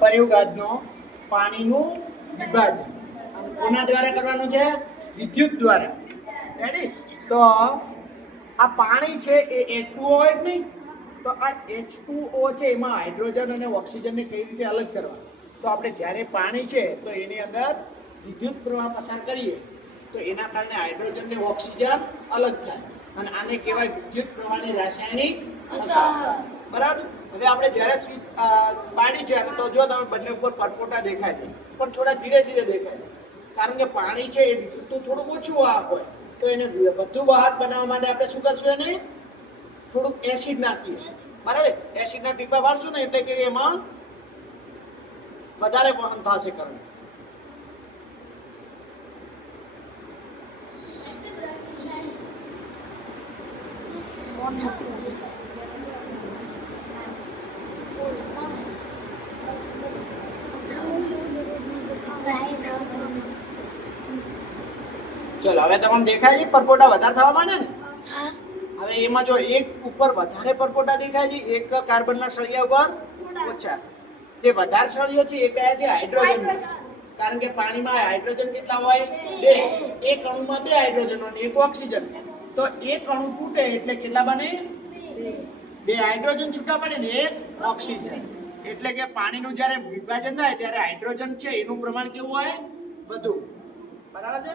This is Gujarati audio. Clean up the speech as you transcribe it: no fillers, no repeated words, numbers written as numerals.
પ્રયોગાજનો પાણીનું વિભાજન કોના દ્વારા કરવાનું છે? વિદ્યુત દ્વારા. રેડી? તો આ પાણી છે એ H2O હોય કે નહીં? તો આ H2O છે એમાં હાઇડ્રોજન અને ઓક્સિજનને કઈ રીતે અલગ કરવા? તો આપણે જ્યારે પાણી છે તો એની અંદર વિદ્યુત પ્રવાહ પસાર કરીએ તો એના કારણે હાઇડ્રોજન ને ઓક્સિજન અલગ થાય અને આને કહેવાય વિદ્યુત પ્રવાહની રાસાયણિક અસર. બરાબર? હવે આપણે જ્યારે સ્વિચ પાણી છે તો જો તમે બંને ઉપર પરપોટા દેખાય છે પણ થોડા ધીરે ધીરે દેખાય છે કારણ કે પાણી છે એ વિદ્યુતનું થોડું ઓછું વાહક હોય તો એને વધુ વાહક બનાવવા માટે આપણે શું કરશું? એને થોડુંક એસિડ નાખીએ. બરાબર? એસિડના ટીપા વાળશું ને એટલે કે એમાં વધારે વહન થશે કરંટ. ચલો હવે તમને દેખાય છે પરપોટા વધારે થવા માંડે ને? હવે એમાં જો એક ઉપર વધારે પરપોટા દેખાય છે, એક કાર્બનના સળિયા ઉપર ઓછા. જે વધારે સળિયો છે એ કયા છે? હાઇડ્રોજન. કારણ કે પાણીમાં હાઇડ્રોજન કેટલા હોય? 2. એક અણુમાં 2 હાઇડ્રોજન અને 1 ઓક્સિજન. તો એક અણુ તૂટે એટલે કેટલા બને? 2 હાઇડ્રોજન છૂટા પડે ને 1 ઓક્સિજન. એટલે કે પાણીનું જ્યારે વિભાજન થાય ત્યારે હાઇડ્રોજન છે એનું પ્રમાણ કેવું હોય? વધુ. બરાબર છે?